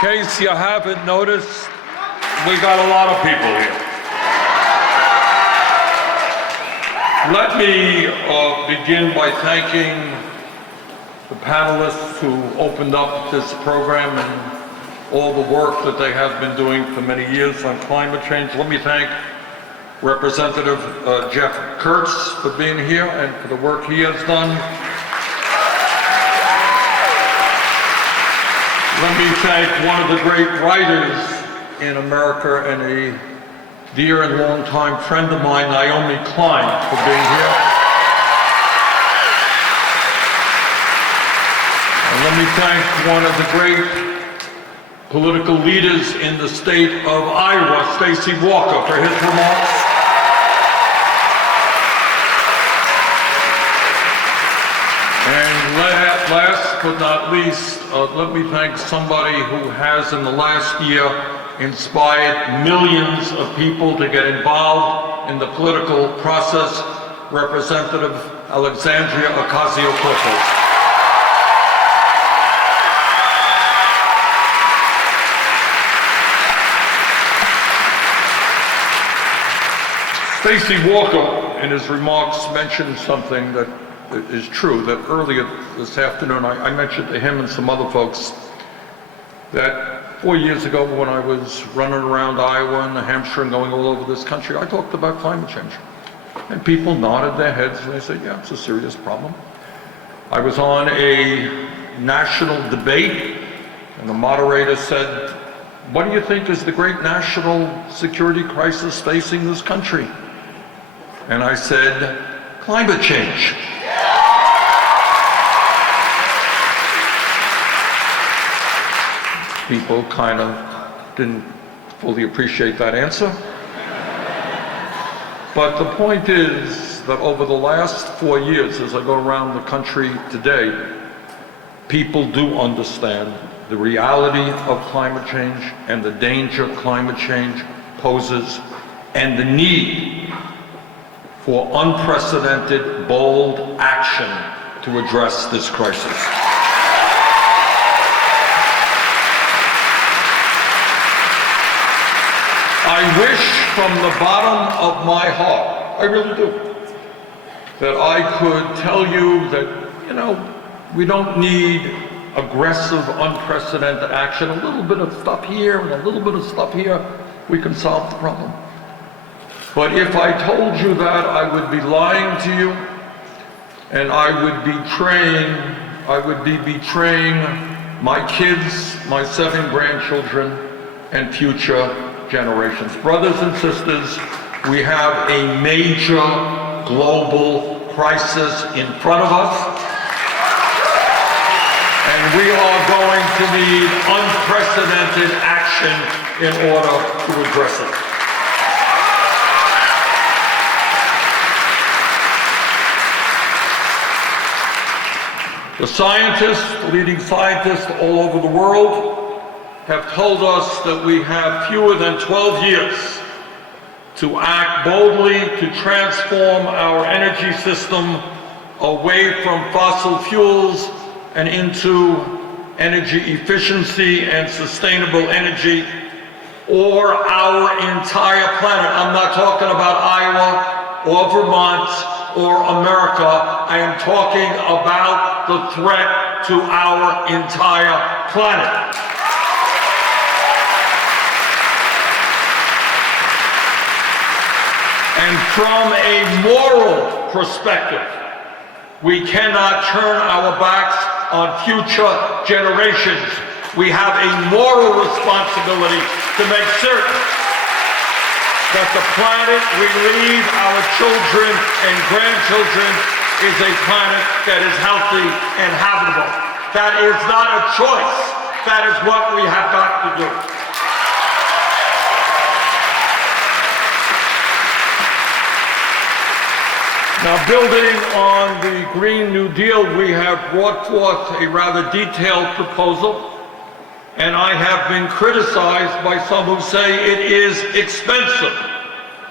case you haven't noticed, we got a lot of people here. Let me begin by thanking the panelists who opened up this program and all the work that they have been doing for many years on climate change. Let me thank Representative Jeff Kurtz for being here and for the work he has done. Let me thank one of the great writers in America and a dear and longtime friend of mine, Naomi Klein, for being here. And let me thank one of the great political leaders in the state of Iowa, Stacey Walker, for his remarks. And last but not least, let me thank somebody who has in the last year inspired millions of people to get involved in the political process, Representative Alexandria Ocasio-Cortez. Stacey Walker, in his remarks, mentioned something that is true, that earlier this afternoon I mentioned to him and some other folks that 4 years ago when I was running around Iowa and New Hampshire and going all over this country, I talked about climate change. And people nodded their heads and they said, yeah, it's a serious problem. I was on a national debate and the moderator said, what do you think is the great national security crisis facing this country? And I said, climate change. People kind of didn't fully appreciate that answer. But the point is that over the last 4 years, as I go around the country today, people do understand the reality of climate change and the danger climate change poses and the need for unprecedented, bold action to address this crisis. I wish from the bottom of my heart, I really do, that I could tell you that, we don't need aggressive, unprecedented action. A little bit of stuff here and a little bit of stuff here, we can solve the problem. But if I told you that, I would be lying to you, and I would be betraying my kids, my 7 grandchildren, and future generations. Brothers and sisters, we have a major global crisis in front of us, and we are going to need unprecedented action in order to address it. The scientists, the leading scientists all over the world, have told us that we have fewer than 12 years to act boldly to transform our energy system away from fossil fuels and into energy efficiency and sustainable energy, or our entire planet. I'm not talking about Iowa or Vermont or America. I am talking about the threat to our entire planet. And from a moral perspective, we cannot turn our backs on future generations. We have a moral responsibility to make certain that the planet we leave our children and grandchildren is a planet that is healthy and habitable. That is not a choice. That is what we have got to do. Now, building on the Green New Deal, we have brought forth a rather detailed proposal, and I have been criticized by some who say it is expensive.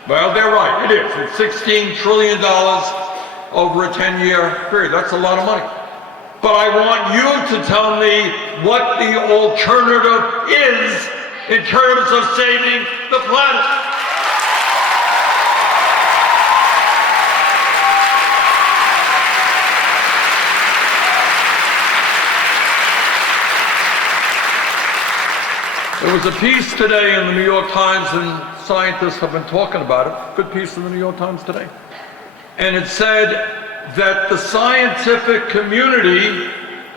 Well, they're right, it is. It's $16 trillion over a 10-year period. That's a lot of money. but I want you to tell me what the alternative is in terms of saving the planet. There was a piece today in the New York Times, and scientists have been talking about it, good piece in the New York Times today, and it said that the scientific community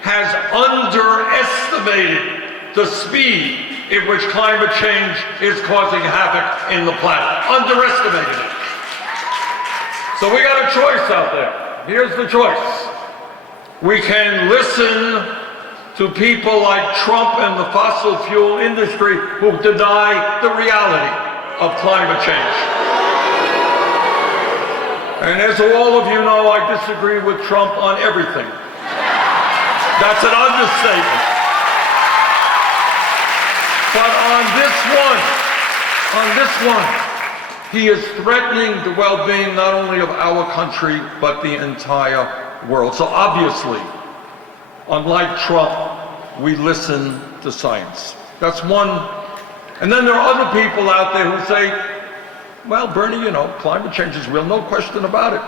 has underestimated the speed in which climate change is causing havoc in the planet. Underestimated it. So we got a choice out there. Here's the choice. We can listen to people like Trump and the fossil fuel industry who deny the reality of climate change. And as all of you know, I disagree with Trump on everything. That's an understatement. But on this one, he is threatening the well-being not only of our country, but the entire world. So obviously, unlike Trump, we listen to science. That's one. And then there are other people out there who say, well, Bernie, you know, climate change is real, no question about it.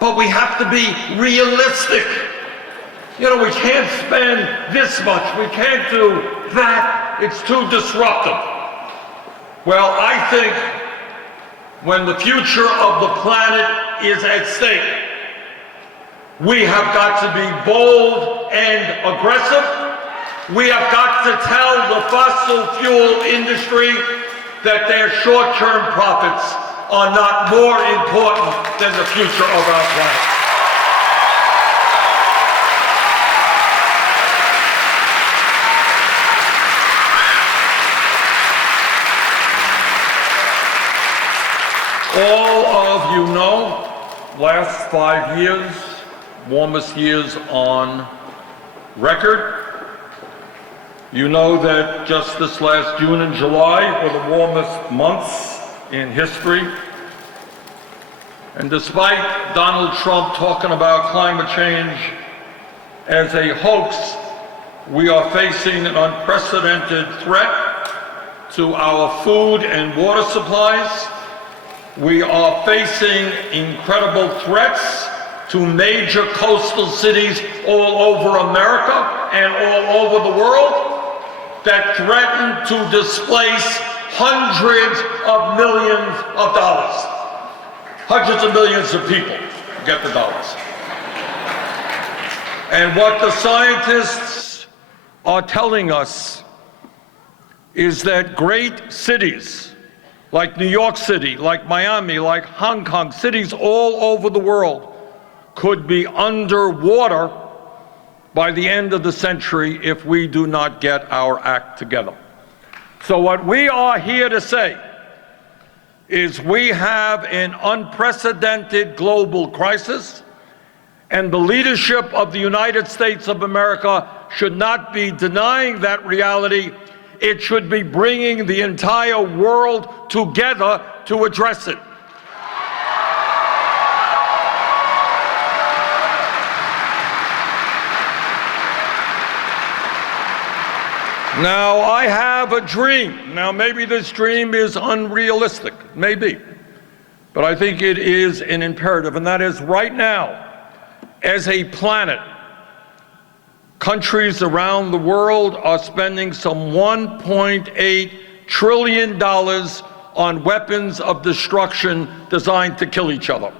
But we have to be realistic. You know, we can't spend this much, we can't do that, it's too disruptive. Well, I think when the future of the planet is at stake, we have got to be bold and aggressive. We have got to tell the fossil fuel industry that their short-term profits are not more important than the future of our planet. All of you know, last 5 years, warmest years on record. You know that just this last June and July were the warmest months in history. And despite Donald Trump talking about climate change as a hoax, we are facing an unprecedented threat to our food and water supplies. We are facing incredible threats to major coastal cities all over America and all over the world that threaten to displace hundreds of millions of dollars. Hundreds of millions of people get the dollars. And what the scientists are telling us is that great cities like New York City, like Miami, like Hong Kong, cities all over the world could be underwater by the end of the century if we do not get our act together. So what we are here to say is we have an unprecedented global crisis, and the leadership of the United States of America should not be denying that reality. It should be bringing the entire world together to address it. Now, I have a dream. Now, maybe this dream is unrealistic, maybe, but I think it is an imperative, and that is right now, as a planet, countries around the world are spending some $1.8 trillion on weapons of destruction designed to kill each other.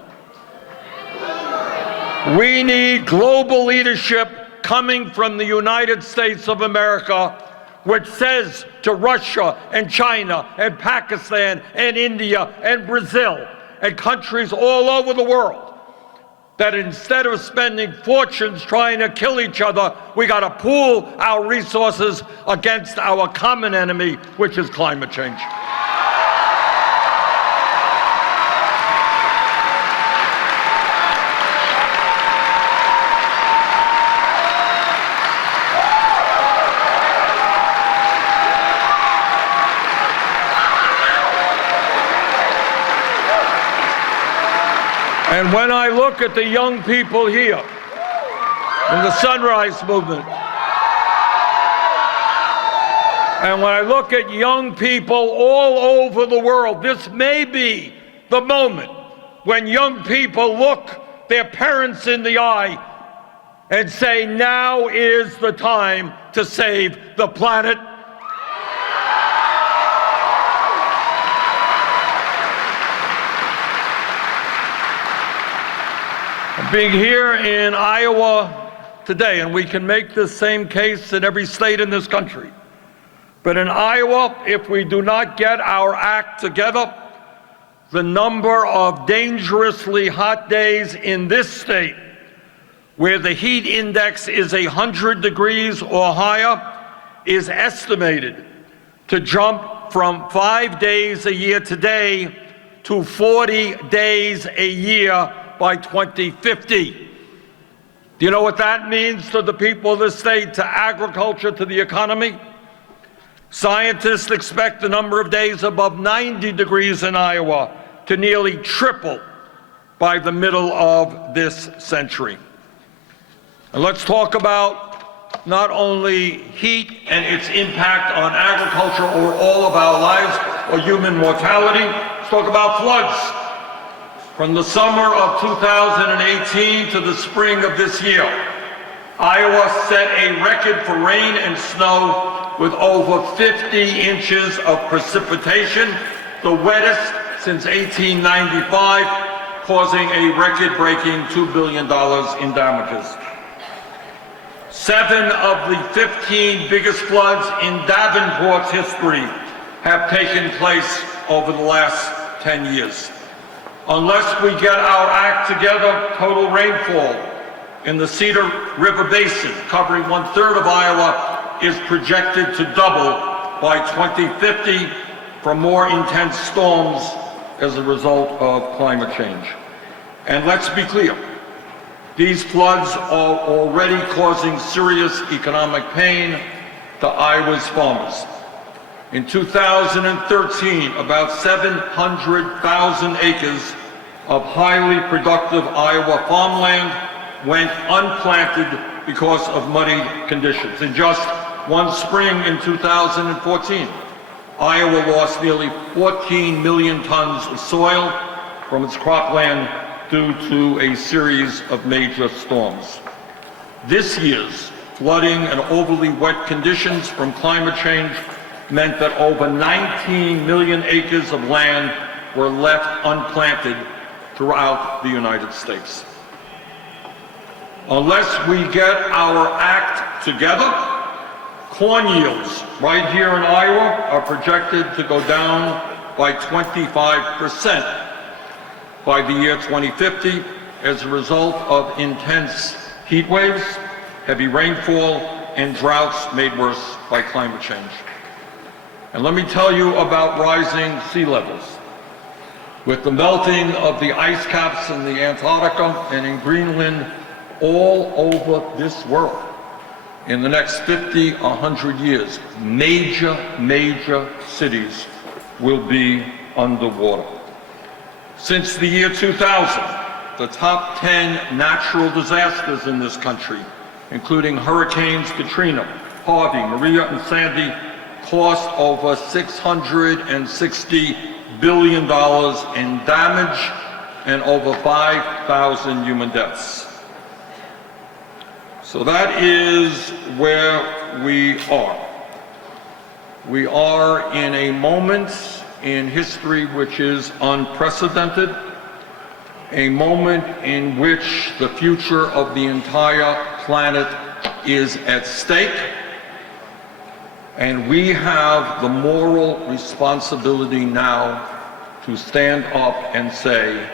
We need global leadership coming from the United States of America, which says to Russia and China and Pakistan and India and Brazil and countries all over the world that instead of spending fortunes trying to kill each other, we got to pool our resources against our common enemy, which is climate change. And when I look at the young people here, in the Sunrise Movement. And when I look at young people all over the world, this may be the moment when young people look their parents in the eye and say, now is the time to save the planet. Being here in Iowa today, and we can make the same case in every state in this country, but in Iowa, if we do not get our act together, the number of dangerously hot days in this state, where the heat index is 100 degrees or higher, is estimated to jump from 5 days a year today to 40 days a year by 2050. Do you know what that means to the people of the state, to agriculture, to the economy? Scientists expect the number of days above 90 degrees in Iowa to nearly triple by the middle of this century. And let's talk about not only heat and its impact on agriculture or all of our lives or human mortality, let's talk about floods. From the summer of 2018 to the spring of this year, Iowa set a record for rain and snow with over 50 inches of precipitation, the wettest since 1895, causing a record-breaking $2 billion in damages. 7 of the 15 biggest floods in Davenport's history have taken place over the last 10 years. Unless we get our act together, total rainfall in the Cedar River Basin, covering 1/3 of Iowa, is projected to double by 2050 from more intense storms as a result of climate change. And let's be clear, these floods are already causing serious economic pain to Iowa's farmers. In 2013, about 700,000 acres of highly productive Iowa farmland went unplanted because of muddy conditions. In just one spring in 2014, Iowa lost nearly 14 million tons of soil from its cropland due to a series of major storms. This year's flooding and overly wet conditions from climate change meant that over 19 million acres of land were left unplanted throughout the United States. Unless we get our act together, corn yields right here in Iowa are projected to go down by 25% by the year 2050 as a result of intense heat waves, heavy rainfall, and droughts made worse by climate change. And let me tell you about rising sea levels. With the melting of the ice caps in the Antarctica and in Greenland all over this world, in the next 50, 100 years, major cities will be underwater. Since the year 2000, the top 10 natural disasters in this country, including Hurricanes Katrina, Harvey, Maria, and Sandy, cost over $660 billion in damage and over 5,000 human deaths. So that is where we are. We are in a moment in history which is unprecedented, a moment in which the future of the entire planet is at stake, and we have the moral responsibility now to stand up and say,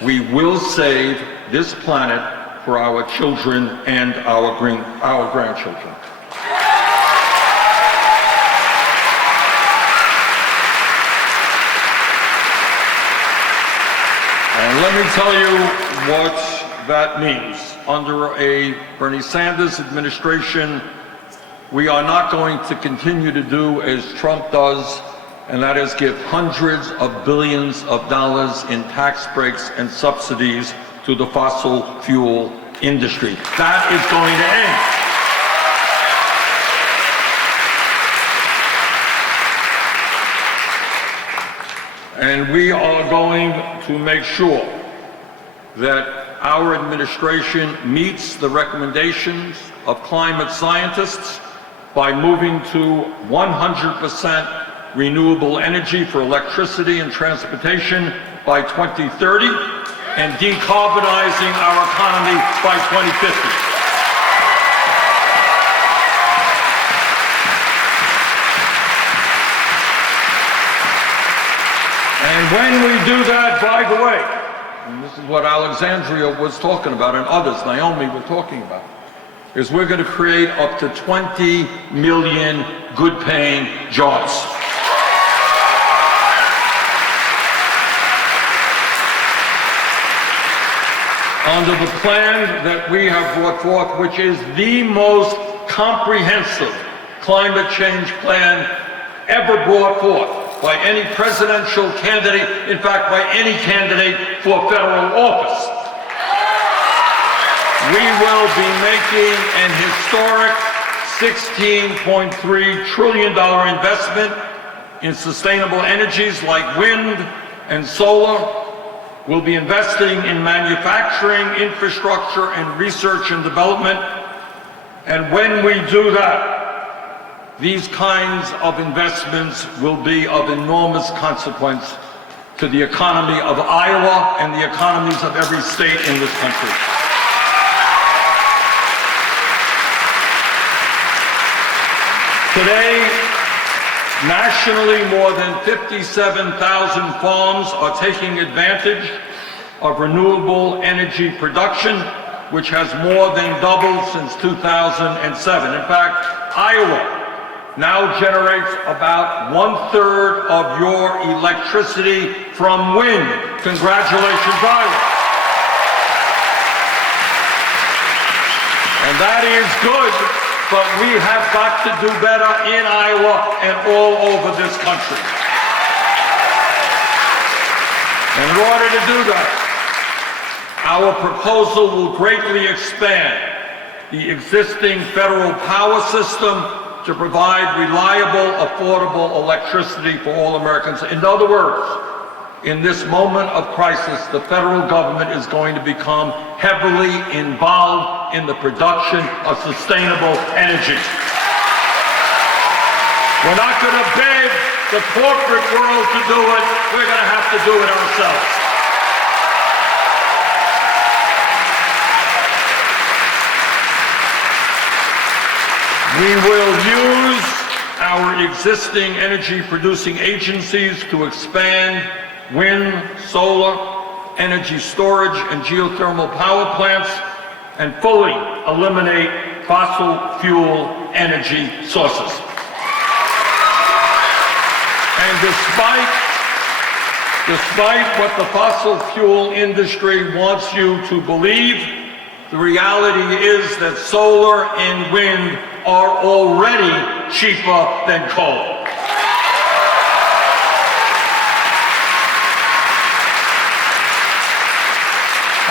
we will save this planet for our children and our grandchildren. And let me tell you what that means. Under a Bernie Sanders administration, we are not going to continue to do as Trump does, and that is give hundreds of billions of dollars in tax breaks and subsidies to the fossil fuel industry. That is going to end. And we are going to make sure that our administration meets the recommendations of climate scientists by moving to 100% renewable energy for electricity and transportation by 2030 and decarbonizing our economy by 2050. And when we do that, by the way, and this is what Alexandria was talking about and others, Naomi were talking about, is we're going to create up to 20 million good-paying jobs. Under the plan that we have brought forth, which is the most comprehensive climate change plan ever brought forth by any presidential candidate, in fact, by any candidate for federal office. We will be making an historic $16.3 trillion investment in sustainable energies like wind and solar. We'll be investing in manufacturing, infrastructure, and research and development. And when we do that, these kinds of investments will be of enormous consequence to the economy of Iowa and the economies of every state in this country. Today, nationally, more than 57,000 farms are taking advantage of renewable energy production, which has more than doubled since 2007. In fact, Iowa now generates about 1/3 of your electricity from wind. Congratulations, Iowa. And that is good, but we have got to do better in Iowa and all over this country. And in order to do that, our proposal will greatly expand the existing federal power system to provide reliable, affordable electricity for all Americans. In other words, in this moment of crisis, the federal government is going to become heavily involved in the production of sustainable energy. We're not going to beg the corporate world to do it. We're going to have to do it ourselves. We will use our existing energy-producing agencies to expand wind, solar, energy storage, and geothermal power plants, and fully eliminate fossil fuel energy sources. And despite what the fossil fuel industry wants you to believe, the reality is that solar and wind are already cheaper than coal.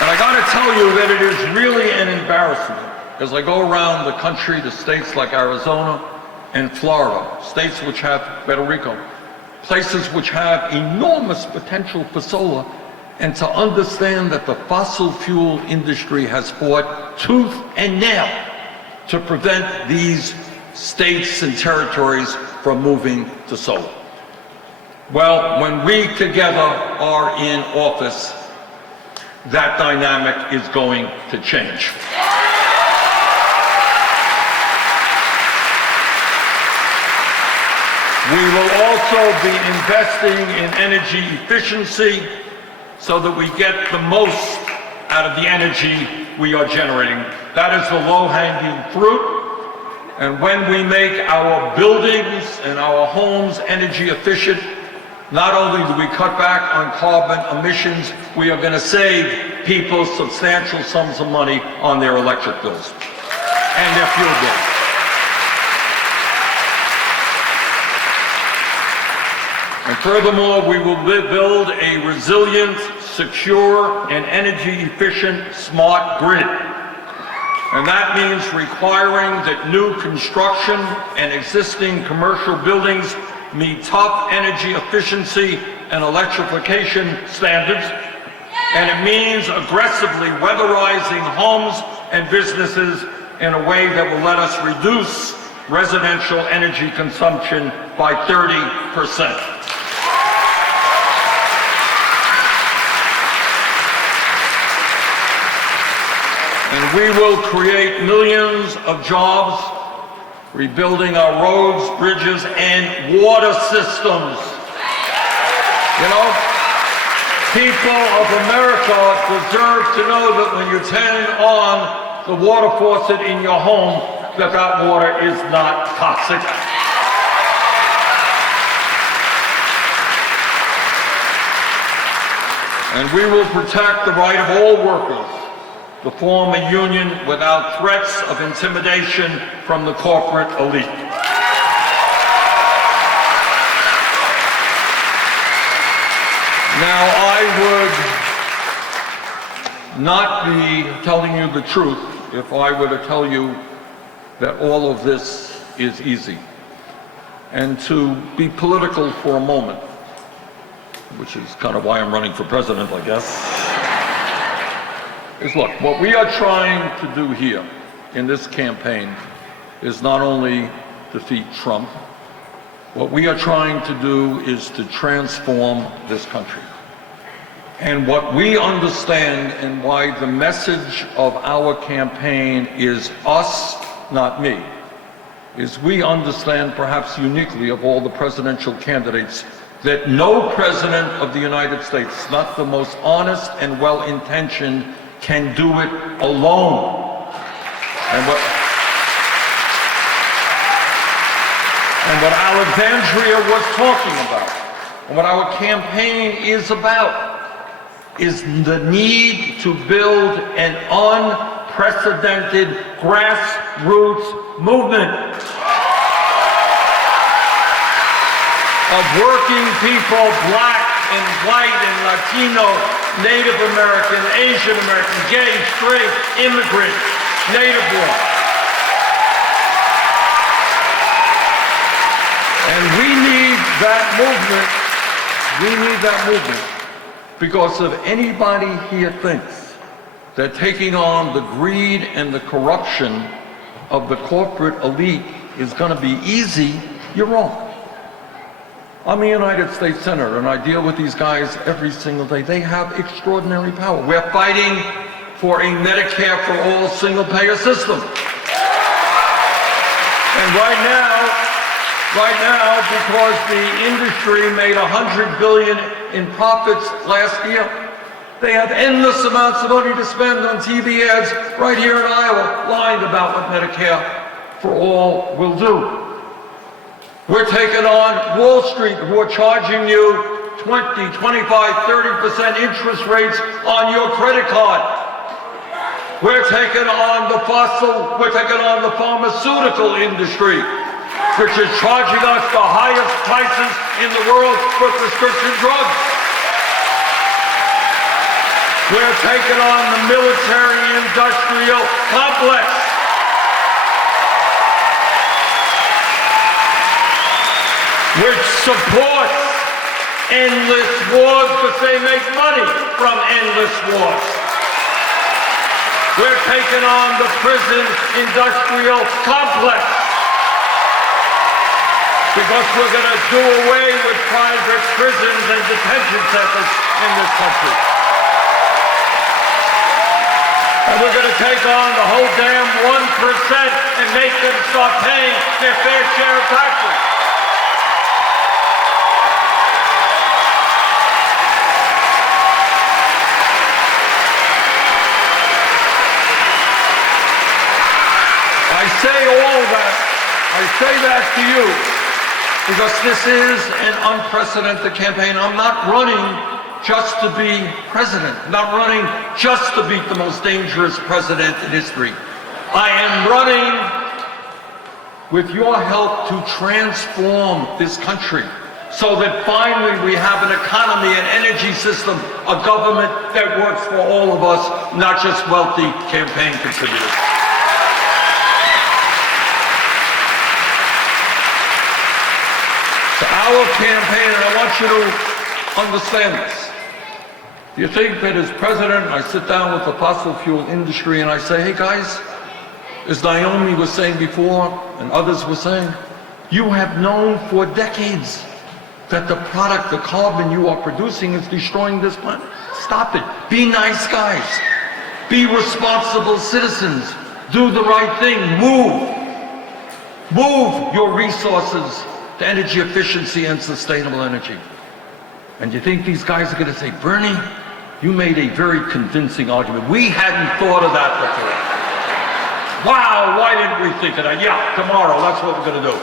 And I got to tell you that it is really an embarrassment as I go around the country to states like Arizona and Florida, states which have Puerto Rico, places which have enormous potential for solar, and to understand that the fossil fuel industry has fought tooth and nail to prevent these states and territories from moving to solar. Well, when we together are in office, that dynamic is going to change. We will also be investing in energy efficiency so that we get the most out of the energy we are generating. That is the low-hanging fruit. And when we make our buildings and our homes energy efficient, not only do we cut back on carbon emissions, we are going to save people substantial sums of money on their electric bills and their fuel bills. And furthermore, we will build a resilient, secure, and energy-efficient smart grid, And that means requiring that new construction and existing commercial buildings meet tough energy efficiency and electrification standards. And it means aggressively weatherizing homes and businesses in a way that will let us reduce residential energy consumption by 30%. And we will create millions of jobs, rebuilding our roads, bridges, and water systems. You know, people of America deserve to know that when you turn on the water faucet in your home, that water is not toxic. And we will protect the right of all workers to form a union without threats of intimidation from the corporate elite. Now, I would not be telling you the truth if I were to tell you that all of this is easy. And to be political for a moment, which is kind of why I'm running for president, I guess, is look, what we are trying to do here in this campaign is not only defeat Trump, what we are trying to do is to transform this country. And what we understand and why the message of our campaign is us, not me, is we understand perhaps uniquely of all the presidential candidates that no president of the United States, not the most honest and well-intentioned, can do it alone. And what Alexandria was talking about, and what our campaign is about, is the need to build an unprecedented grassroots movement of working people, black and white and Latino, Native American, Asian American, gay, straight, immigrant, native born. And we need that movement because if anybody here thinks that taking on the greed and the corruption of the corporate elite is going to be easy, you're wrong. I'm a United States Senator, and I deal with these guys every single day. They have extraordinary power. We're fighting for a Medicare for all single-payer system. And right now, because the industry made $100 billion in profits last year, they have endless amounts of money to spend on TV ads right here in Iowa, lying about what Medicare for all will do. We're taking on Wall Street, who are charging you 20, 25, 30% interest rates on your credit card. We're taking on the pharmaceutical industry, which is charging us the highest prices in the world for prescription drugs. We're taking on the military-industrial complex. Which supports endless wars because they make money from endless wars. We're taking on the prison industrial complex because we're going to do away with private prisons and detention centers in this country. And we're going to take on the whole damn 1% and make them start paying their fair share of taxes. I say that to you because this is an unprecedented campaign. I'm not running just to be president. I'm not running just to beat the most dangerous president in history. I am running with your help to transform this country so that finally we have an economy, an energy system, a government that works for all of us, not just wealthy campaign contributors. our campaign, and I want you to understand this. Do you think that as president, I sit down with the fossil fuel industry and I say, hey guys, as Naomi was saying before, and others were saying, you have known for decades that the product, the carbon you are producing is destroying this planet. Stop it. Be nice guys. Be responsible citizens. Do the right thing. Move your resources to energy efficiency and sustainable energy. And you think these guys are going to say, Bernie, you made a very convincing argument. We hadn't thought of that before. Wow, why didn't we think of that? Yeah, tomorrow, that's what we're going to do.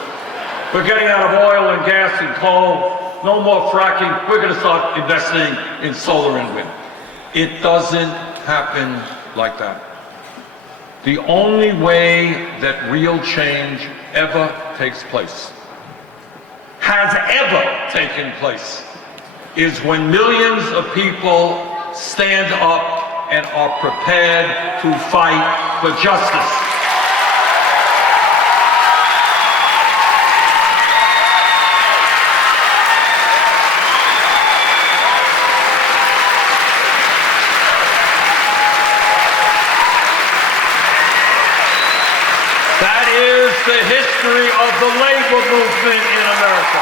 We're getting out of oil and gas and coal. No more fracking. We're going to start investing in solar and wind. It doesn't happen like that. The only way that real change ever takes place, has ever taken place, is when millions of people stand up and are prepared to fight for justice. That is the history of the labor movement in America.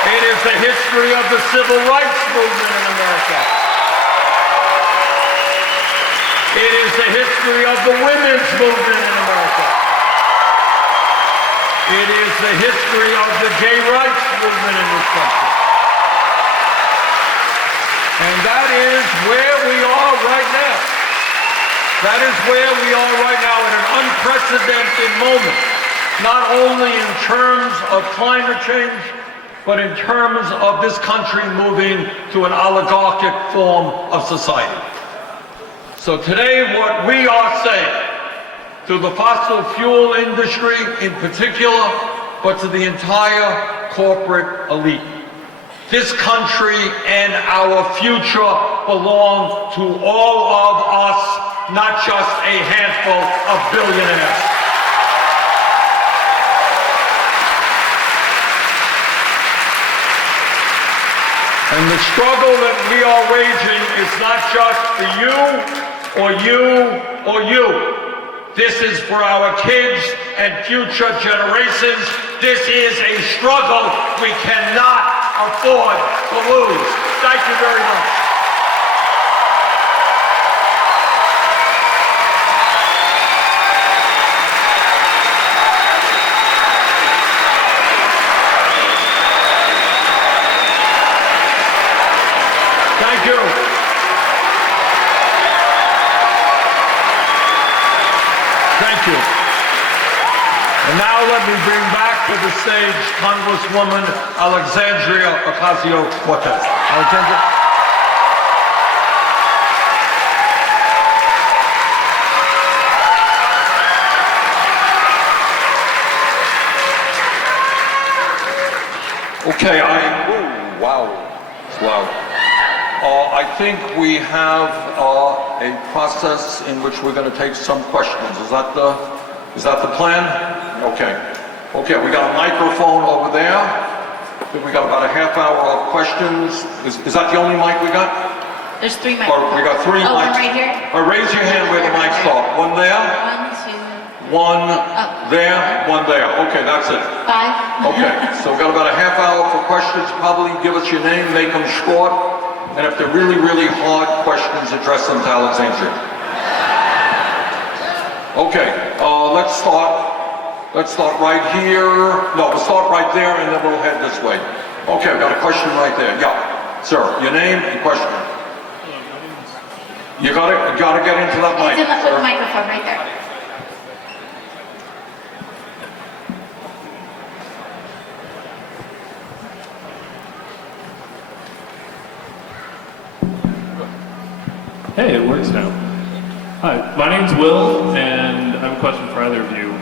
It is the history of the civil rights movement in America. It is the history of the women's movement in America. It is the history of the gay rights movement in this country. And that is where we are right now. That is where we are right now in an unprecedented moment, not only in terms of climate change, but in terms of this country moving to an oligarchic form of society. So today, what we are saying to the fossil fuel industry in particular, but to the entire corporate elite, this country and our future belong to all of us, not just a handful of billionaires. And the struggle that we are waging is not just for you or you or you. This is for our kids and future generations. This is a struggle we cannot afford to lose. Thank you very much. Thank you. Thank you. And now let me bring back to the stage Congresswoman Alexandria Ocasio-Cortez. Alexandria. Okay, wow. I think we have a process in which we're going to take some questions. Is that the plan? Okay. Okay, we got a microphone over there. I think we got about a half hour of questions. Is that the only mic we got? There's 3 mics. Or we got 3 mics. One right here. Or raise your hand where the mics are. One there. 1, 2. One there. One there. Okay, that's it. 5. Okay, so we've got about a half hour for questions. Probably give us your name, make them short. And if they're really, really hard questions, address them to Alexandria. Okay, let's start right here. No, we'll start right there and then we'll head this way. Okay, I've got a question right there. Yeah, sir, your name and question. You gotta get into that mic. It's in the microphone right there. Hey, it works now. Hi, my name's Will, and I have a question for either of you.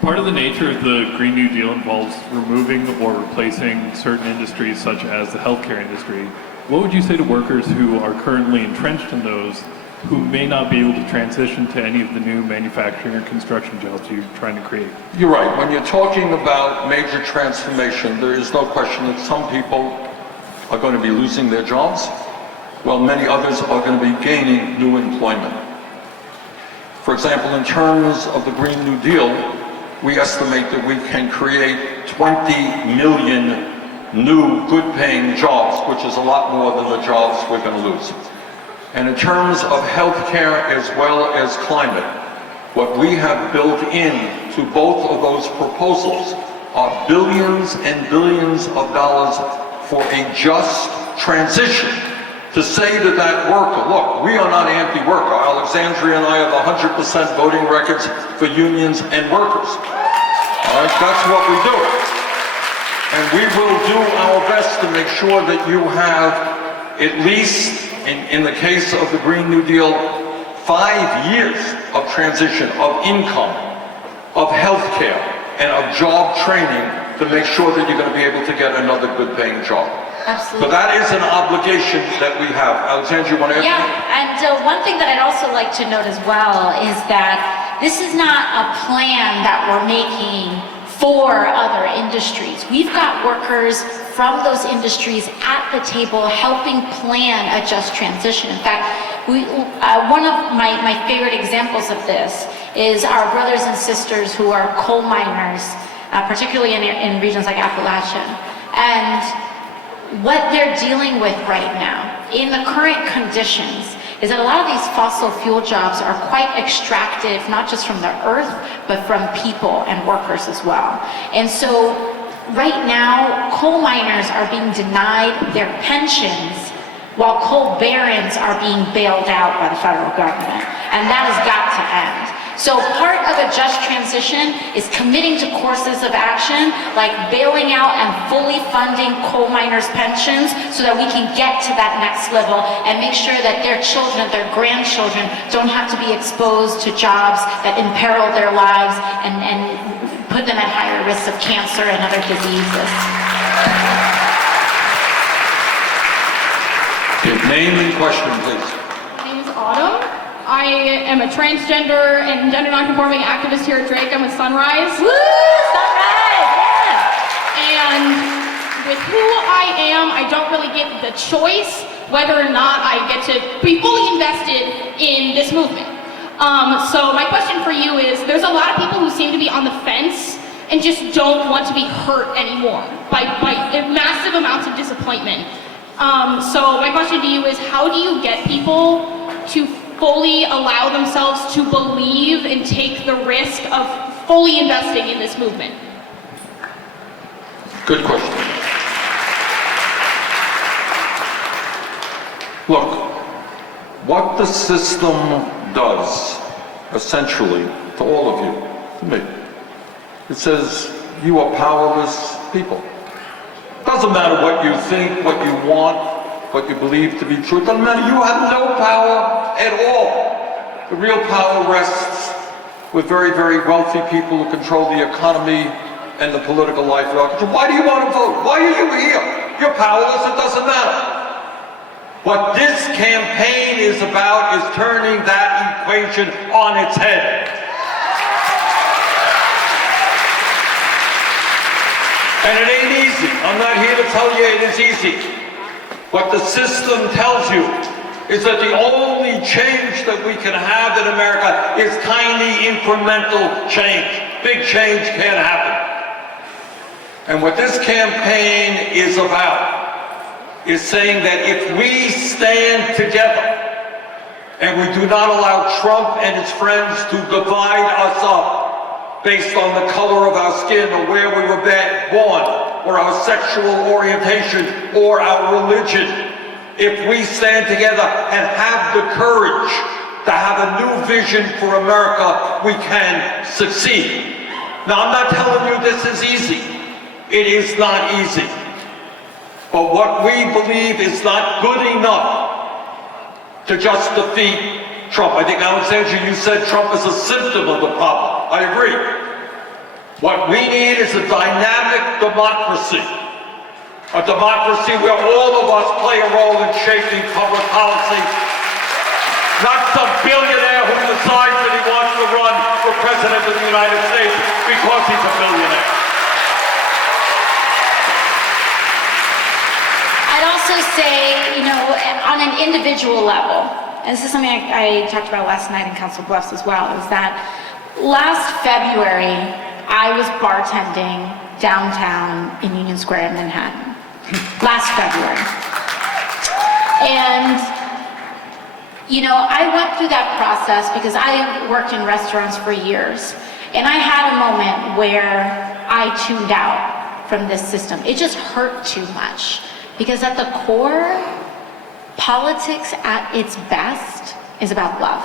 Part of the nature of the Green New Deal involves removing or replacing certain industries, such as the healthcare industry. What would you say to workers who are currently entrenched in those who may not be able to transition to any of the new manufacturing or construction jobs you're trying to create? You're right. When you're talking about major transformation, there is no question that some people are going to be losing their jobs, while many others are going to be gaining new employment. For example, in terms of the Green New Deal, we estimate that we can create 20 million new good-paying jobs, which is a lot more than the jobs we're going to lose. And in terms of healthcare as well as climate, what we have built in to both of those proposals are billions and billions of dollars for a just transition. To say to that worker, look, we are not anti-worker. Alexandria and I have 100% voting records for unions and workers. All right, that's what we do. And we will do our best to make sure that you have at least, in the case of the Green New Deal, 5 years of transition, of income, of health care, and of job training to make sure that you're going to be able to get another good paying job. Absolutely. So that is an obligation that we have. Alexandria, you want to add? Yeah, and one thing that I'd also like to note as well is that this is not a plan that we're making for other industries. We've got workers from those industries at the table helping plan a just transition. In fact, one of my favorite examples of this is our brothers and sisters who are coal miners, particularly in regions like Appalachia. And what they're dealing with right now in the current conditions is that a lot of these fossil fuel jobs are quite extractive, not just from the earth, but from people and workers as well. And so right now, coal miners are being denied their pensions while coal barons are being bailed out by the federal government. And that has got to end. So part of a just transition is committing to courses of action like bailing out and fully funding coal miners' pensions so that we can get to that next level and make sure that their children, their grandchildren don't have to be exposed to jobs that imperil their lives and put them at higher risks of cancer and other diseases. Name and question, please. My name is Autumn. I am a transgender and gender nonconforming activist here at Drake. I'm with Sunrise. Woo! Sunrise! Yeah! And with who I am, I don't really get the choice whether or not I get to be fully invested in this movement. So my question for you is, there's a lot of people who seem to be on the fence and just don't want to be hurt anymore by massive amounts of disappointment. So my question to you is, how do you get people to fully allow themselves to believe and take the risk of fully investing in this movement? Good question. Look, what the system does, essentially, to all of you, to me, it says you are powerless people. Doesn't matter what you think, what you want, what you believe to be true. It doesn't matter. You have no power at all. The real power rests with very, very wealthy people who control the economy and the political life of our country. Why do you want to vote? Why are you here? You're powerless. It doesn't matter. What this campaign is about is turning that equation on its head. And it ain't easy. I'm not here to tell you it is easy. What the system tells you is that the only change that we can have in America is tiny incremental change. Big change can't happen. And what this campaign is about is saying that if we stand together and we do not allow Trump and his friends to divide us up based on the color of our skin or where we were born, or our sexual orientation, or our religion, if we stand together and have the courage to have a new vision for America, we can succeed. Now, I'm not telling you this is easy. It is not easy. But what we believe is not good enough to just defeat Trump. I think, Alexandria, you said Trump is a symptom of the problem. I agree. What we need is a dynamic democracy. A democracy where all of us play a role in shaping public policy. not some billionaire who decides that he wants to run for president of the United States because he's a billionaire. I'd also say, on an individual level, and this is something I talked about last night in Council Bluffs as well, is that last February, I was bartending downtown in Union Square in Manhattan. Last February. And, I went through that process because I worked in restaurants for years. And I had a moment where I tuned out from this system. It just hurt too much. Because at the core, politics at its best is about love.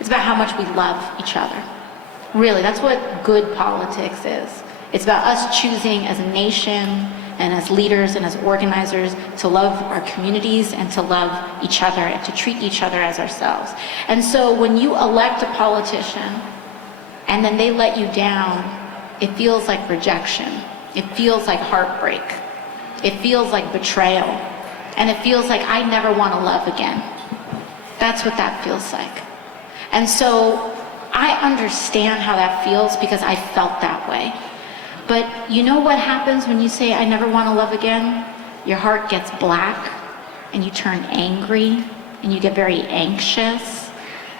It's about how much we love each other. Really, that's what good politics is. It's about us choosing as a nation and as leaders and as organizers to love our communities and to love each other and to treat each other as ourselves. And so when you elect a politician and then they let you down, it feels like rejection. It feels like heartbreak. It feels like betrayal. And it feels like I never want to love again. That's what that feels like. And so I understand how that feels because I felt that way. But you know what happens when you say, I never want to love again? Your heart gets black and you turn angry and you get very anxious.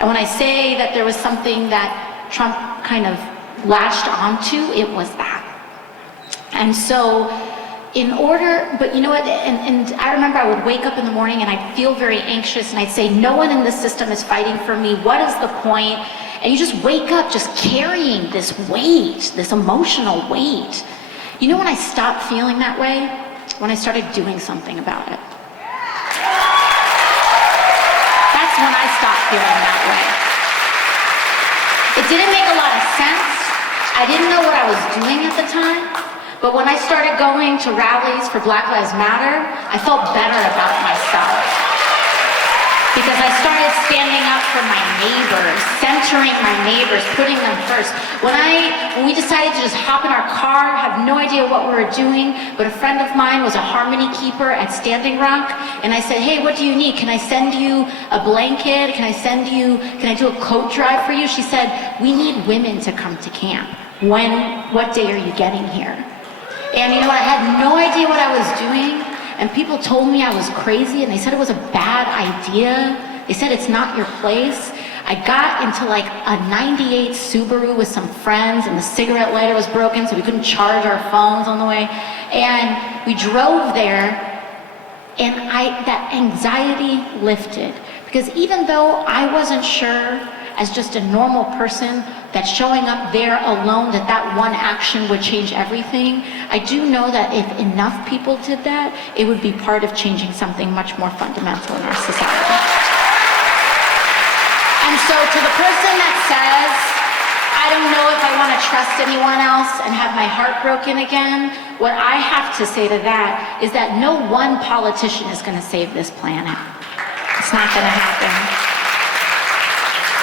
And when I say that there was something that Trump kind of latched onto, it was that. And so but you know what, and I remember I would wake up in the morning and I'd feel very anxious and I'd say, no one in this system is fighting for me, what is the point? And you just wake up just carrying this weight, this emotional weight. You know when I stopped feeling that way? When I started doing something about it. That's when I stopped feeling that way. It didn't make a lot of sense. I didn't know what I was doing at the time. But when I started going to rallies for Black Lives Matter, I felt better about myself. Because I started standing up for my neighbors, centering my neighbors, putting them first. When we decided to just hop in our car, have no idea what we were doing, but a friend of mine was a harmony keeper at Standing Rock, and I said, hey, what do you need? Can I send you a blanket? Can I do a coat drive for you? She said, we need women to come to camp. What day are you getting here? And you know what, I had no idea what I was doing, and people told me I was crazy, and they said it was a bad idea. They said it's not your place. I got into like a 98 Subaru with some friends, and the cigarette lighter was broken, so we couldn't charge our phones on the way. And we drove there, and that anxiety lifted. Because even though I wasn't sure, as just a normal person, that showing up there alone, that one action would change everything, I do know that if enough people did that, it would be part of changing something much more fundamental in our society. And so to the person that says, I don't know if I want to trust anyone else and have my heart broken again, what I have to say to that is that no one politician is going to save this planet. It's not going to happen.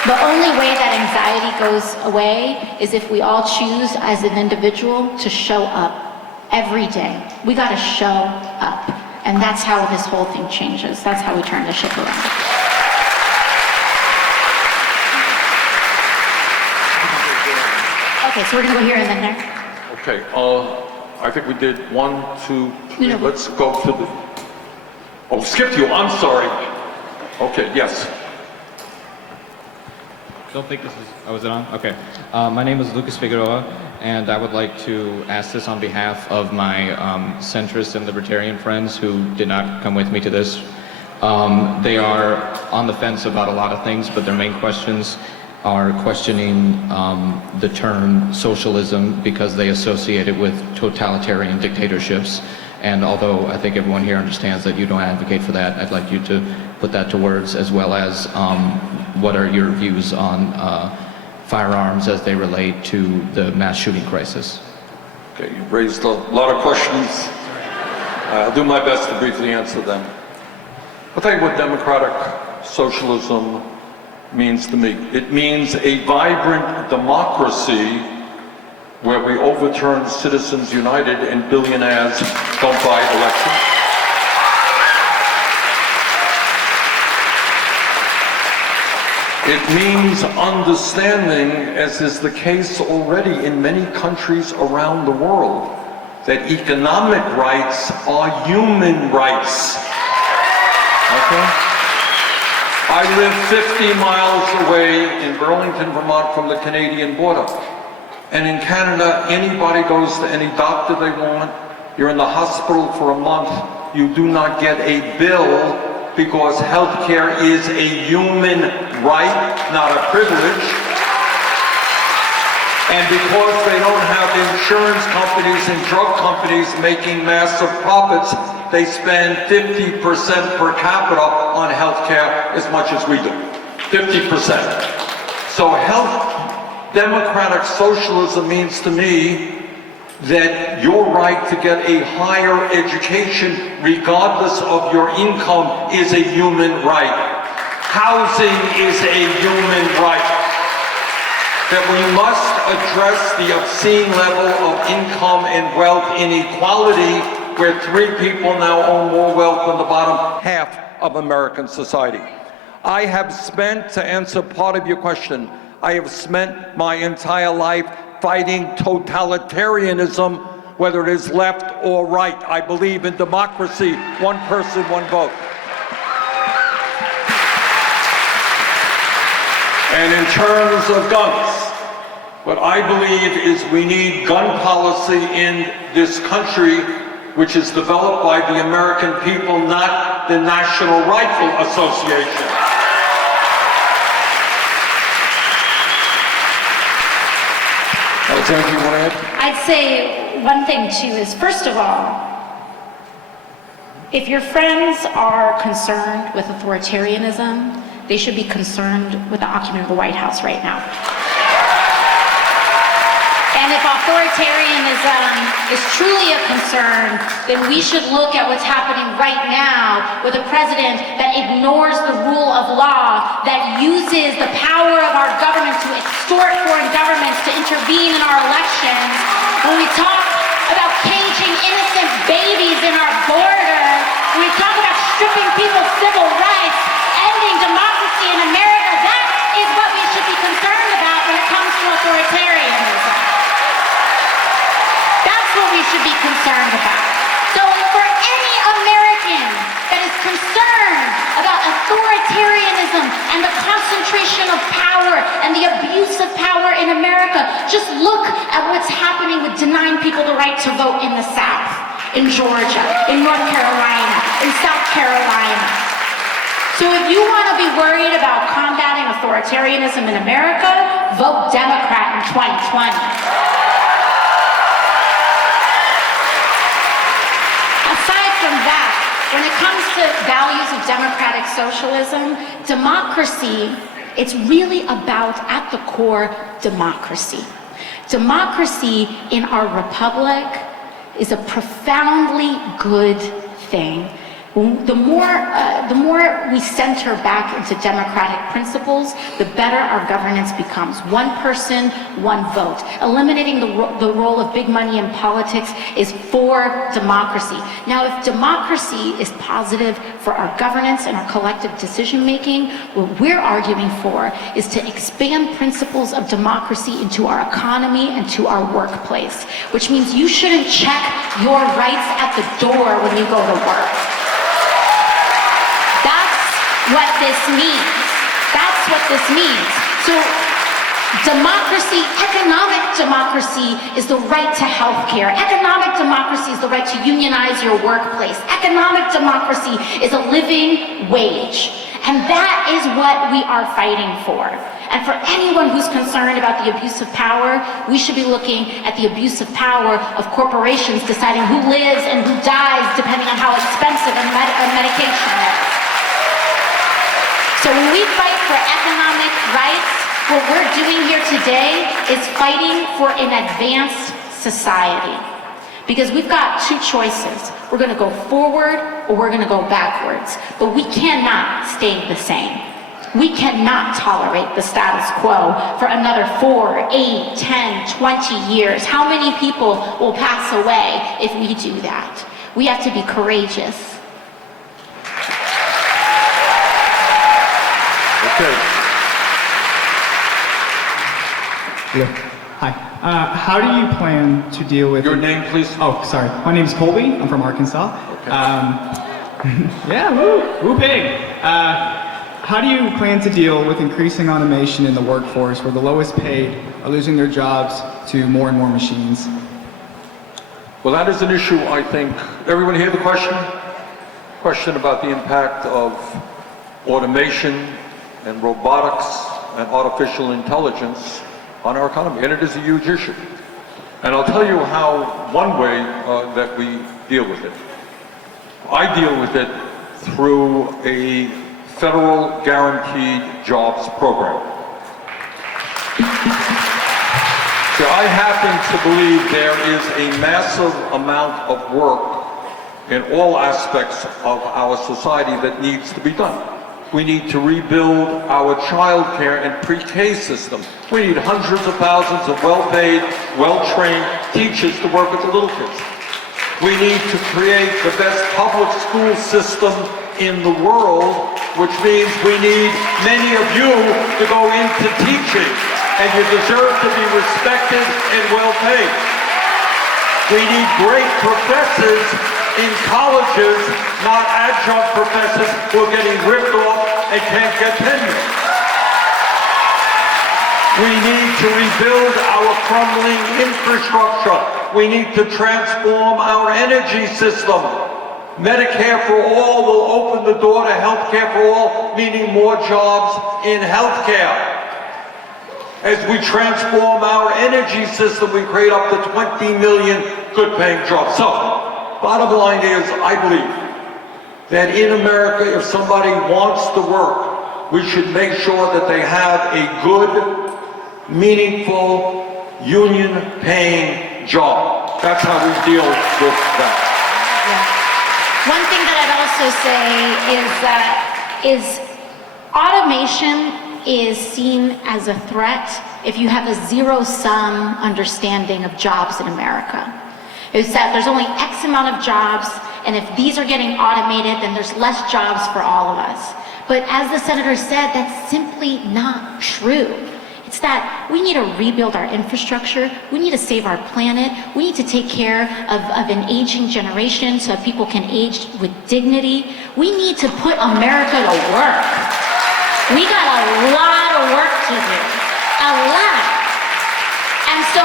The only way that anxiety goes away is if we all choose as an individual to show up every day. We got to show up. And that's how this whole thing changes. That's how we turn the ship around. Okay, so we're going to go here and then there. Okay, I think we did 1, 2, 3. No. Let's go to the... Oh, skipped you, I'm sorry. Okay, yes. Don't think this is, oh, is it on? Okay. My name is Lucas Figueroa, and I would like to ask this on behalf of my centrist and libertarian friends who did not come with me to this. They are on the fence about a lot of things, but their main questions are questioning the term socialism because they associate it with totalitarian dictatorships. And although I think everyone here understands that you don't advocate for that, I'd like you to put that to words, as well as what are your views on firearms as they relate to the mass shooting crisis? Okay, you've raised a lot of questions. I'll do my best to briefly answer them. I'll tell you what democratic socialism means to me. It means a vibrant democracy where we overturn Citizens United and billionaires don't buy elections. It means understanding, as is the case already in many countries around the world, that economic rights are human rights. Okay? I live 50 miles away in Burlington, Vermont from the Canadian border. And in Canada, anybody goes to any doctor they want. You're in the hospital for a month. You do not get a bill because healthcare is a human right, not a privilege. And because they don't have insurance companies and drug companies making massive profits, they spend 50% per capita on healthcare as much as we do. 50%. So democratic socialism means to me that your right to get a higher education, regardless of your income, is a human right. Housing is a human right. That we must address the obscene level of income and wealth inequality, where 3 people now own more wealth than the bottom half of American society. I have spent, to answer part of your question, I have spent my entire life fighting totalitarianism, whether it is left or right. I believe in democracy, one person, one vote. And in terms of guns, what I believe is we need gun policy in this country, which is developed by the American people, not the National Rifle Association. Alexandria, you want to add? I'd say one thing too is, first of all, if your friends are concerned with authoritarianism, they should be concerned with the occupant of the White House right now. And if authoritarianism is truly a concern, then we should look at what's happening right now with a president that ignores the rule of law, that uses the power of our government to extort foreign governments to intervene in our elections. When we talk about caging innocent babies in our border, when we talk about stripping people's civil rights, ending democracy in America, that is what we should be concerned about when it comes to authoritarianism. That's what we should be concerned about. So for any American that is concerned about authoritarianism and the concentration of power and the abuse of power in America, just look at what's happening with denying people the right to vote in the South, in Georgia, in North Carolina, in South Carolina. So if you want to be worried about combating authoritarianism in America, vote Democrat in 2020. Aside from that, when it comes to values of democratic socialism, democracy, it's really about, at the core, democracy. Democracy in our republic is a profoundly good thing. The more we center back into democratic principles, the better our governance becomes. One person, one vote. Eliminating the role of big money in politics is for democracy. Now, if democracy is positive for our governance and our collective decision making, what we're arguing for is to expand principles of democracy into our economy and to our workplace, which means you shouldn't check your rights at the door when you go to work. What this means. That's what this means. So democracy, economic democracy, is the right to health care. Economic democracy is the right to unionize your workplace. Economic democracy is a living wage. And that is what we are fighting for. And for anyone who's concerned about the abuse of power, we should be looking at the abuse of power of corporations deciding who lives and who dies depending on how expensive a medication is. So when we fight for economic rights, what we're doing here today is fighting for an advanced society. Because we've got 2 choices. We're going to go forward or we're going to go backwards. But we cannot stay the same. We cannot tolerate the status quo for another 4, 8, 10, 20 years. How many people will pass away if we do that? We have to be courageous. Okay. Hello. Hi. How do you plan to deal with... Your name, please? Oh, sorry. My name's Colby. I'm from Arkansas. Okay. Yeah, woo pig. How do you plan to deal with increasing automation in the workforce where the lowest paid are losing their jobs to more and more machines? Well, that is an issue, I think. Everyone hear the question? Question about the impact of automation and robotics and artificial intelligence on our economy, and it is a huge issue. And I'll tell you how one way that we deal with it. I deal with it through a federal guaranteed jobs program. So I happen to believe there is a massive amount of work in all aspects of our society that needs to be done. We need to rebuild our child care and pre-K system. We need hundreds of thousands of well-paid, well-trained teachers to work with the little kids. We need to create the best public school system in the world, which means we need many of you to go into teaching, and you deserve to be respected and well-paid. We need great professors in colleges, not adjunct professors who are getting ripped off and can't get tenure. We need to rebuild our crumbling infrastructure. We need to transform our energy system. Medicare for all will open the door to healthcare for all, meaning more jobs in healthcare. As we transform our energy system, we create up to 20 million good-paying jobs. So, bottom line is, I believe that in America, if somebody wants to work, we should make sure that they have a good, meaningful, union-paying job. That's how we deal with that. Yeah. One thing that I'd also say is automation is seen as a threat if you have a zero-sum understanding of jobs in America. It's that there's only X amount of jobs, and if these are getting automated, then there's less jobs for all of us. But as the senator said, that's simply not true. It's that we need to rebuild our infrastructure, we need to save our planet, we need to take care of an aging generation so that people can age with dignity. We need to put America to work. We got a lot of work to do, a lot. And so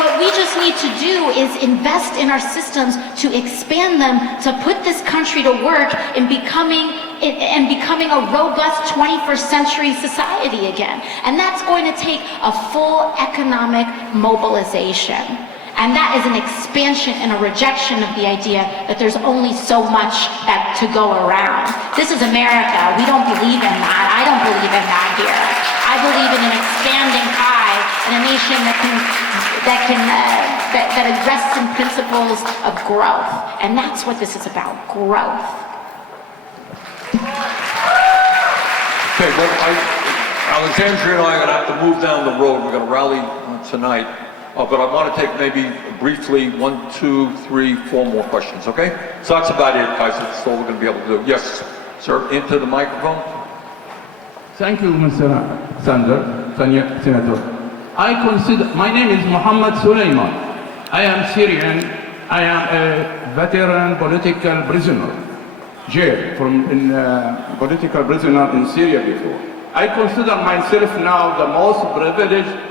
what we just need to do is invest in our systems to expand them, to put this country to work in becoming a robust 21st century society again. And that's going to take a full economic mobilization. And that is an expansion and a rejection of the idea that there's only so much to go around. This is America. We don't believe in that. I don't believe in that here. I believe in an expanding pie and a nation that rests in principles of growth. And that's what this is about, growth. Okay, well, Alexandria and I are going to have to move down the road. We're going to rally tonight. But I want to take maybe briefly 1, 2, 3, 4 more questions, okay? So that's about it, guys. That's all we're going to be able to do. Yes, sir, into the microphone. Thank you, Mr. Senator. My name is Muhammad Suleiman. I am Syrian. I am a veteran political prisoner, political prisoner in Syria before. I consider myself now the most privileged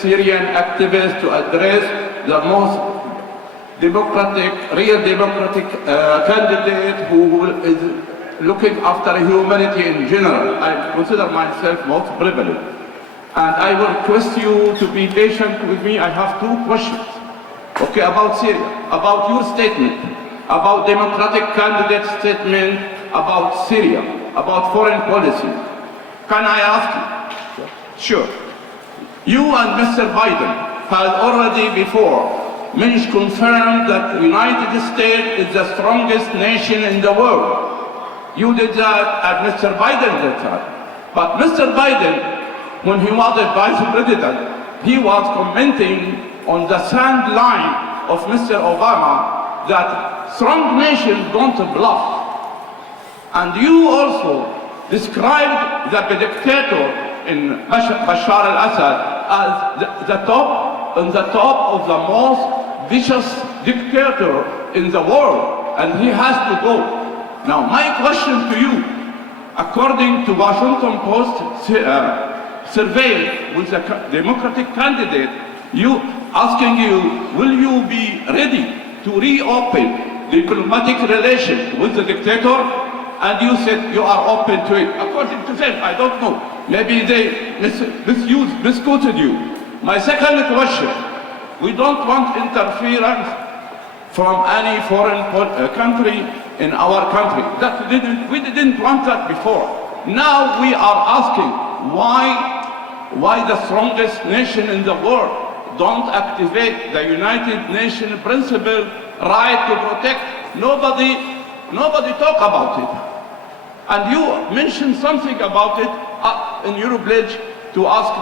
Syrian activist to address the most real democratic candidate who is looking after humanity in general. I consider myself most privileged. And I will request you to be patient with me. I have 2 questions. Okay, about Syria, about your statement, about democratic candidate statement, about Syria, about foreign policy. Can I ask you? Sure. You and Mr. Biden had already before confirmed that the United States is the strongest nation in the world. You did that and Mr. Biden did that. But Mr. Biden, when he was a vice president, he was commenting on the sand line of Mr. Obama that strong nations don't bluff. And you also described the dictator in Bashar al-Assad as on the top of the most vicious dictator in the world, and he has to go. Now, my question to you, according to Washington Post survey with the Democratic candidate, asking you, will you be ready to reopen diplomatic relations with the dictator? And you said you are open to it. According to them, I don't know. Maybe they misquoted you. My second question, we don't want interference from any foreign country in our country. We didn't want that before. Now we are asking why the strongest nation in the world don't activate the United Nations principle, right to protect. Nobody talk about it. And you mentioned something about it in your pledge to ask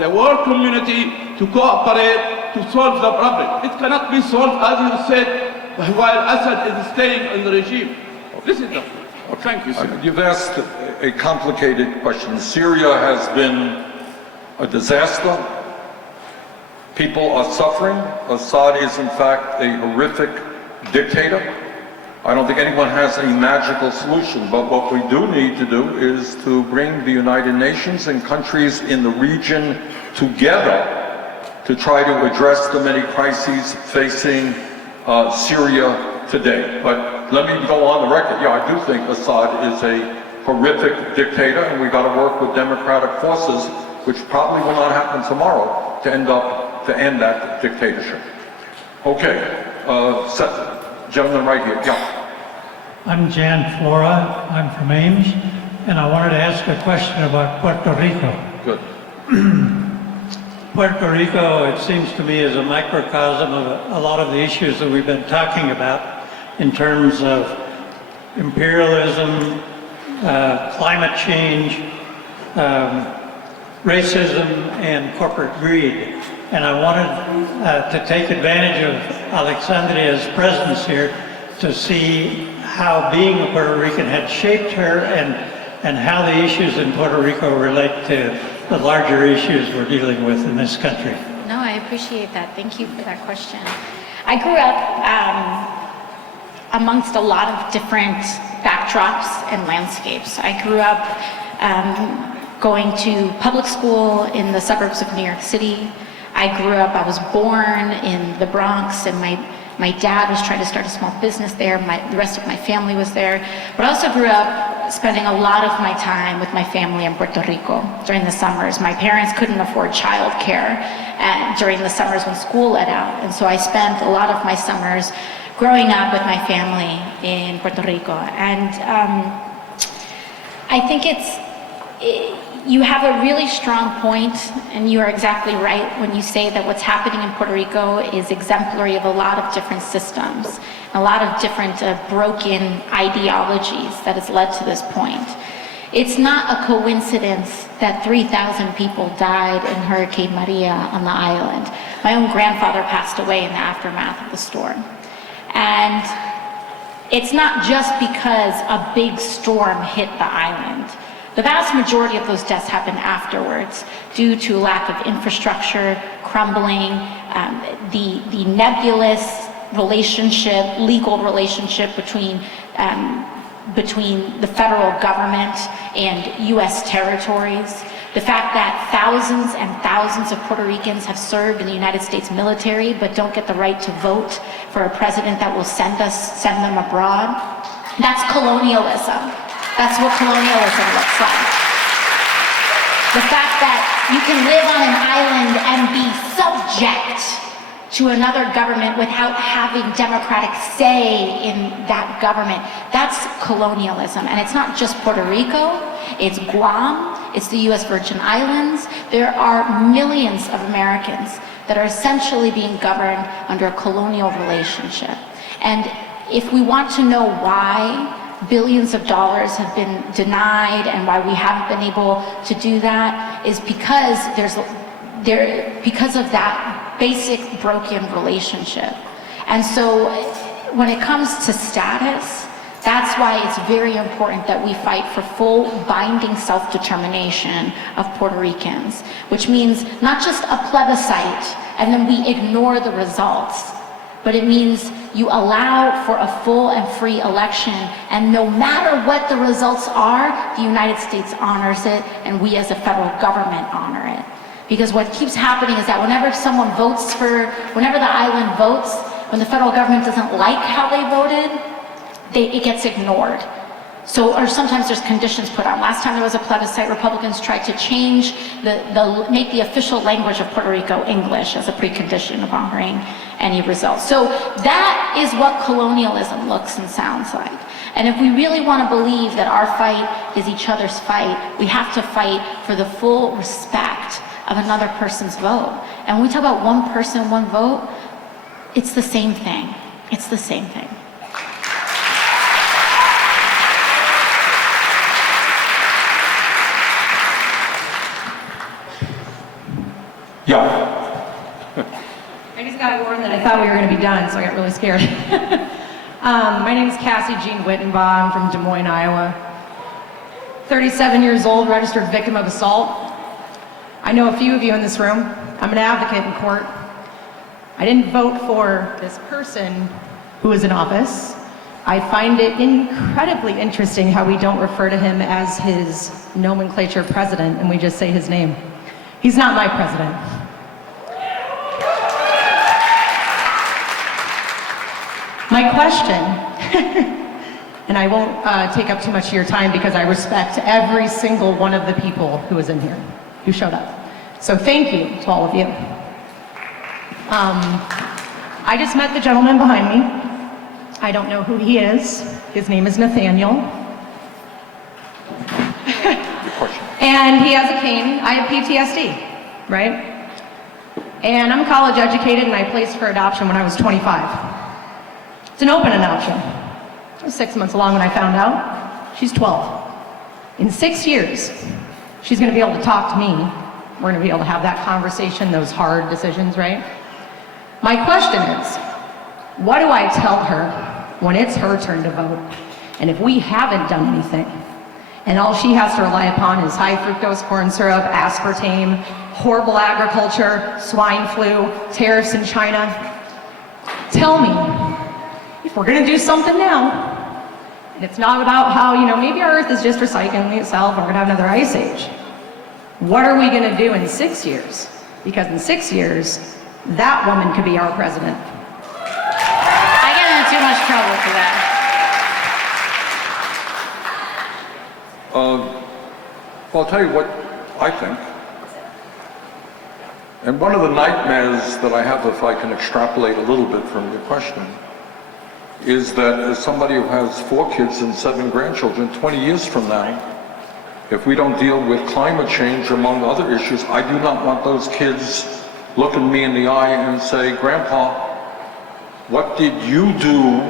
the world community to cooperate to solve the problem. It cannot be solved, as you said, while Assad is staying in the regime. This is the point. Thank you, sir. You've asked a complicated question. Syria has been a disaster. People are suffering. Assad is, in fact, a horrific dictator. I don't think anyone has a magical solution, but what we do need to do is to bring the United Nations and countries in the region together to try to address the many crises facing Syria today. But let me go on the record. Yeah, I do think Assad is a horrific dictator, and we've got to work with democratic forces, which probably will not happen tomorrow, to end that dictatorship. Okay, gentleman right here. Yeah. I'm Jan Flora. I'm from Ames, and I wanted to ask a question about Puerto Rico. Good. Puerto Rico, it seems to me, is a microcosm of a lot of the issues that we've been talking about in terms of imperialism, climate change, racism, and corporate greed. And I wanted to take advantage of Alexandria's presence here to see how being a Puerto Rican had shaped her and how the issues in Puerto Rico relate to the larger issues we're dealing with in this country. No, I appreciate that. Thank you for that question. I grew up amongst a lot of different backdrops and landscapes. I grew up going to public school in the suburbs of New York City. I was born in the Bronx, and my dad was trying to start a small business there. The rest of my family was there. But I also grew up spending a lot of my time with my family in Puerto Rico during the summers. My parents couldn't afford childcare during the summers when school let out. And so I spent a lot of my summers growing up with my family in Puerto Rico. And I think you have a really strong point, and you are exactly right when you say that what's happening in Puerto Rico is exemplary of a lot of different systems, a lot of different broken ideologies that has led to this point. It's not a coincidence that 3,000 people died in Hurricane Maria on the island. My own grandfather passed away in the aftermath of the storm. And it's not just because a big storm hit the island. The vast majority of those deaths happened afterwards due to lack of infrastructure, crumbling, the nebulous relationship, legal relationship between the federal government and U.S. territories. The fact that thousands and thousands of Puerto Ricans have served in the United States military but don't get the right to vote for a president that will send them abroad. That's colonialism. That's what colonialism looks like. The fact that you can live on an island and be subject to another government without having democratic say in that government, that's colonialism. And it's not just Puerto Rico, it's Guam, it's the US Virgin Islands. There are millions of Americans that are essentially being governed under a colonial relationship. And if we want to know why billions of dollars have been denied and why we haven't been able to do that, is because because of that basic broken relationship. And so when it comes to status, That's why it's very important that we fight for full binding self-determination of Puerto Ricans, which means not just a plebiscite and then we ignore the results, but it means you allow for a full and free election, and no matter what the results are, the United States honors it, and we as a federal government honor it. Because what keeps happening is that whenever the island votes, when the federal government doesn't like how they voted, it gets ignored. So, or sometimes there's conditions put on. Last time there was a plebiscite, Republicans tried to change make the official language of Puerto Rico English as a precondition of honoring any results. So that is what colonialism looks and sounds like. And if we really want to believe that our fight is each other's fight, we have to fight for the full respect of another person's vote. And when we talk about one person, one vote, it's the same thing. It's the same thing. Yeah. I just got warned that I thought we were going to be done, so I got really scared. My name is Cassie Jean Wittenbaugh. I'm from Des Moines, Iowa. 37 years old, registered victim of assault. I know a few of you in this room. I'm an advocate in court. I didn't vote for this person who is in office. I find it incredibly interesting how we don't refer to him as his nomenclature president and we just say his name. He's not my president. My question, and I won't take up too much of your time because I respect every single one of the people who is in here, who showed up. So thank you to all of you. I just met the gentleman behind me. I don't know who he is. His name is Nathaniel. And he has a cane. I have PTSD, right? And I'm college educated and I placed for adoption when I was 25. It's an open adoption. I was 6 months along when I found out. She's 12. In 6 years, she's gonna be able to talk to me. We're gonna be able to have that conversation, those hard decisions, right? My question is, what do I tell her when it's her turn to vote? And if we haven't done anything, and all she has to rely upon is high fructose corn syrup, aspartame, horrible agriculture, swine flu, tariffs in China, tell me, if we're gonna do something now, and it's not about how, maybe our Earth is just recycling itself and we're gonna have another ice age. What are we gonna do in 6 years? Because in 6 years, that woman could be our president. I get into too much trouble for that. Well, I'll tell you what I think. And one of the nightmares that I have, if I can extrapolate a little bit from your question, is that as somebody who has 4 kids and 7 grandchildren, 20 years from now, if we don't deal with climate change, among other issues, I do not want those kids looking me in the eye and say, Grandpa, what did you do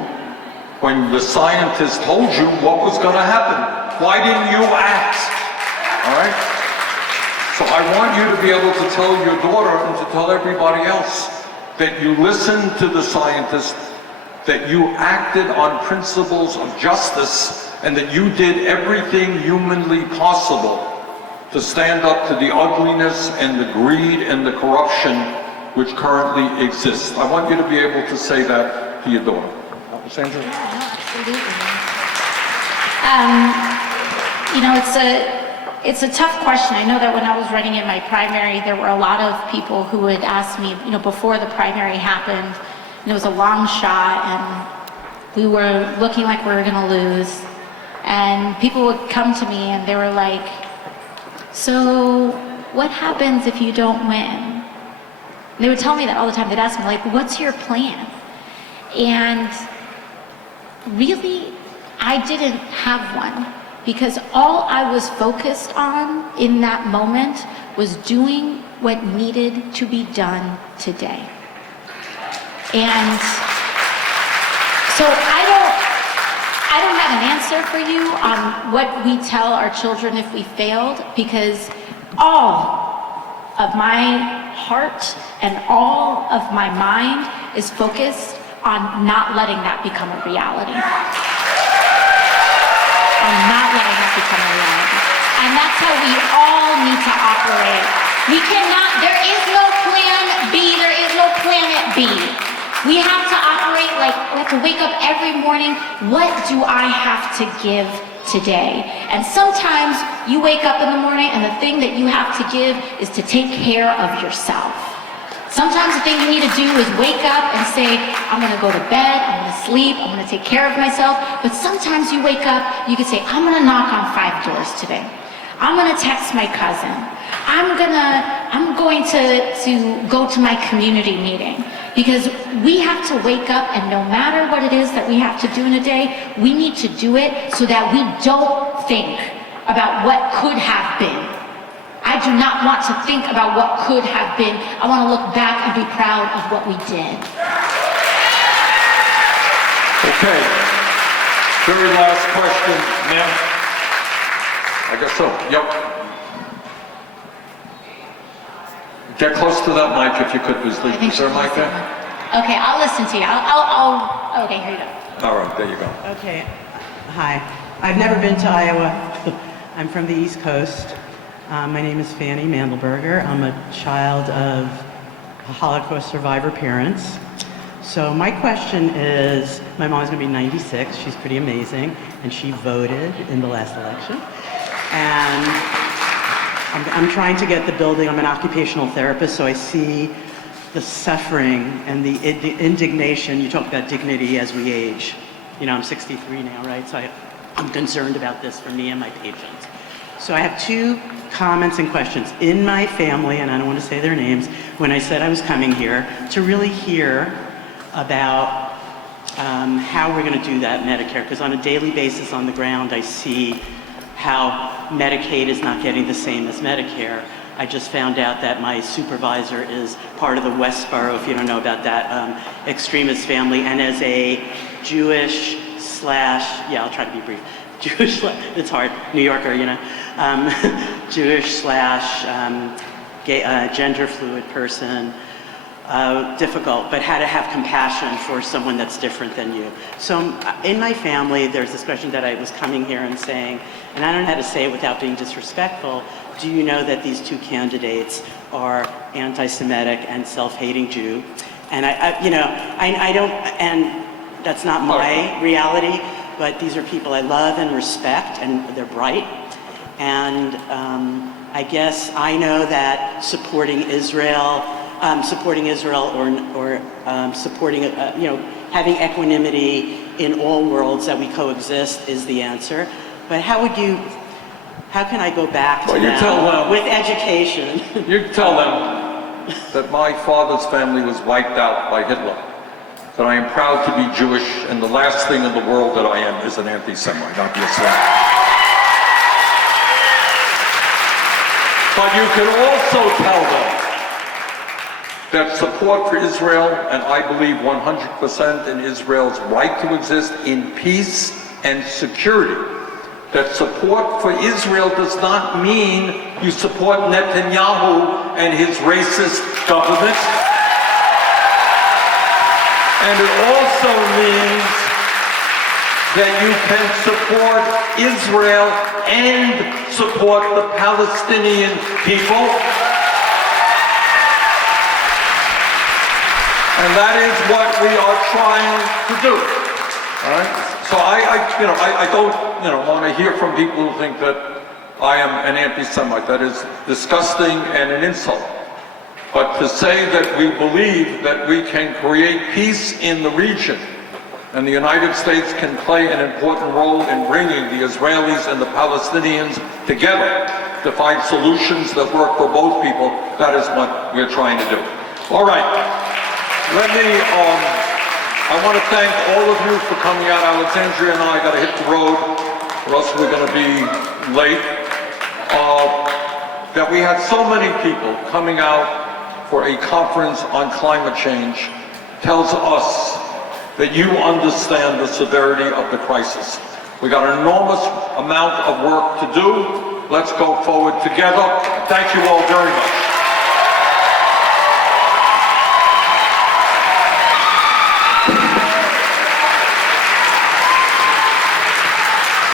when the scientists told you what was going to happen? Why didn't you act? All right? So I want you to be able to tell your daughter and to tell everybody else that you listened to the scientists, that you acted on principles of justice, and that you did everything humanly possible to stand up to the ugliness and the greed and the corruption which currently exists. I want you to be able to say that to your daughter. Sandra? No, absolutely. It's a tough question. I know that when I was running in my primary, there were a lot of people who would ask me, before the primary happened, and it was a long shot, and we were looking like we were gonna lose. And people would come to me and they were like, so what happens if you don't win? And they would tell me that all the time. They'd ask me, like, what's your plan? And really, I didn't have one, because all I was focused on in that moment was doing what needed to be done today. And so I don't have an answer for you on what we tell our children if we failed, because all of my heart and all of my mind is focused on not letting that become a reality. are not letting that become a reality. And that's how we all need to operate. We cannot, there is no plan B, there is no planet B. We have to operate like, we have to wake up every morning, what do I have to give today? And sometimes you wake up in the morning and the thing that you have to give is to take care of yourself. Sometimes the thing you need to do is wake up and say, I'm gonna go to bed, I'm gonna sleep, I'm gonna take care of myself. But sometimes you wake up, you can say, I'm gonna knock on 5 doors today. I'm gonna text my cousin. I'm going to go to my community meeting. Because we have to wake up, and no matter what it is that we have to do in a day, we need to do it so that we don't think about what could have been. I do not want to think about what could have been. I want to look back and be proud of what we did. Okay. Very last question, ma'am. I guess so. Yep. Get close to that mic if you could, please. Is there a mic there? Okay, I'll listen to you. Okay, here you go. All right, there you go. Okay, hi. I've never been to Iowa. I'm from the East Coast. My name is Fanny Mandelberger. I'm a child of Holocaust survivor parents. So my question is, my mom's gonna be 96, she's pretty amazing, and she voted in the last election. And I'm trying to get the building, I'm an occupational therapist, so I see the suffering and the indignation. You talk about dignity as we age. You know, I'm 63 now, right? So I'm concerned about this for me and my patients. So I have 2 comments and questions. In my family, and I don't want to say their names, when I said I was coming here, to really hear about how we're going to do that Medicare, because on a daily basis on the ground, I see how Medicaid is not getting the same as Medicare. I just found out that my supervisor is part of the Westboro, if you don't know about that, extremist family, and as a Jewish / yeah, I'll try to be brief. Jewish, it's hard, New Yorker, you know. Jewish / gay, gender fluid person, difficult, but how to have compassion for someone that's different than you. So in my family, there's this question that I was coming here and saying, and I don't know how to say it without being disrespectful, do you know that these 2 candidates are anti-Semitic and self-hating Jew? And I don't, and that's not my reality, but these are people I love and respect, and they're bright. And I guess I know that supporting Israel or supporting, having equanimity in all worlds that we coexist is the answer. But how can I go back to them with education? You tell them that my father's family was wiped out by Hitler, that I am proud to be Jewish, and the last thing in the world that I am is an anti-Semite, obviously. But you can also tell them that support for Israel, and I believe 100% in Israel's right to exist in peace and security, that support for Israel does not mean you support Netanyahu and his racist government. And it also means that you can support Israel and support the Palestinian people. And that is what we are trying to do. All right? So I don't want to hear from people who think that I am an anti-Semite. That is disgusting and an insult. But to say that we believe that we can create peace in the region, and the United States can play an important role in bringing the Israelis and the Palestinians together to find solutions that work for both people, that is what we're trying to do. All right. I want to thank all of you for coming out. Alexandria and I got to hit the road, or else we're going to be late. That we had so many people coming out for a conference on climate change tells us that you understand the severity of the crisis. We got an enormous amount of work to do. Let's go forward together. Thank you all very much.